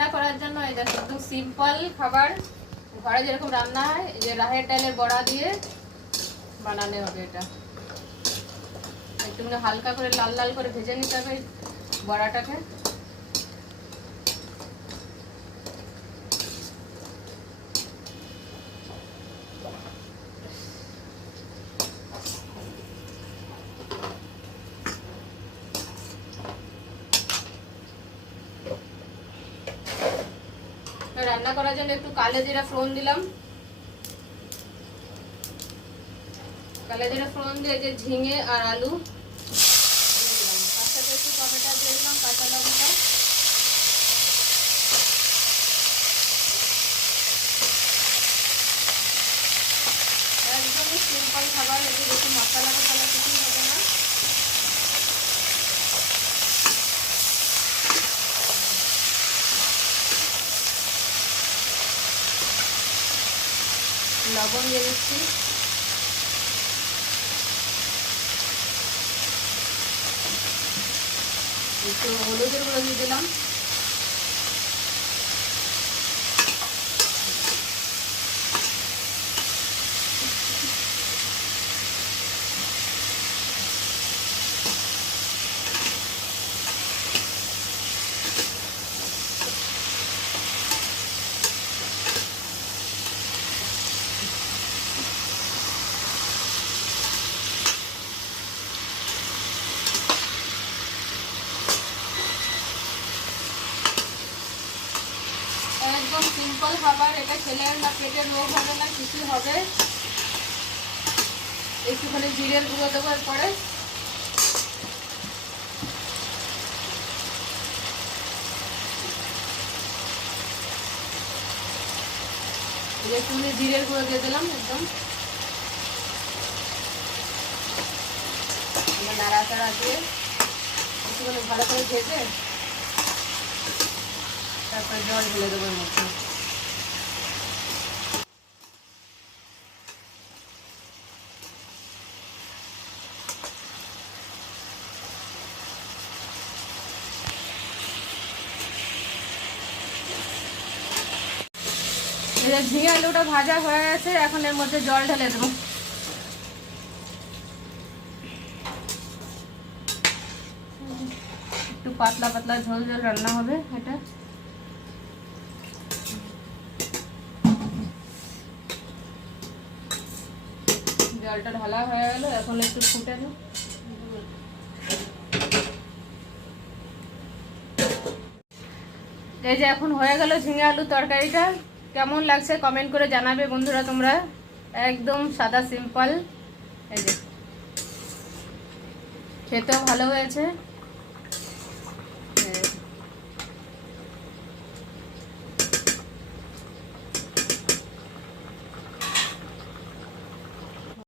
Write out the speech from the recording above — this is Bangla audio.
রান্না করার জন্য এই দেখো একদম সিম্পল খাবার, ঘরে যেরকম রান্না হয়, এই যে রাহের ডালের বড়া দিয়ে বানানো হবে। এটা একটু হালকা করে লাল লাল করে ভেজে নিতে হবে বড়াটাকে। রান্না করার জন্য একটু কালো জিরা ফোড়ন দিলাম। কালো জিরা ফোড়ন দিয়ে যে ঝিঙে আর আলু দিলাম, তার সাথে একটু টমেটো দিয়ে দিলাম, কাঁচা লঙ্কা। একদমই সিম্পল খাবার, এতে বেশি মশলা টশলা কিছুই হবে না। লবণ দিয়ে দিচ্ছি, একটু হলুদের গুঁড়ো দিয়ে দিলাম, একদম সিম্পল খাবার। এটা খেলে না পেটের রোগ হবে না, কিছু হবে। একটুখানি জিরের গুঁড়ো দেবো এরপরে, একটুখানি জিরের গুঁড়ো দিয়ে দিলাম। একদম নাড়াচাড়া দিয়ে একটুখানি ভালো করে ভেজে তারপরে জল ঢেলে দেবো এর মধ্যে। ঝিঙে আলুটা ভাজা হয়ে গেছে, এখন এর মধ্যে জল ঢেলে দেবো। একটু পাতলা পাতলা ঝোল ঝোল রান্না হবে এটা। জলটা ঢালা হয়ে গেল, এখন একটু ফুটে দেব। এই যে এখন হয়ে গেল ঝিঙে আলু তরকারিটা। কেমন লাগছে কমেন্ট করে জানাবে বন্ধুরা তোমরা। একদম সাদা সিম্পল, এই যে খেতেও ভালো হয়েছে।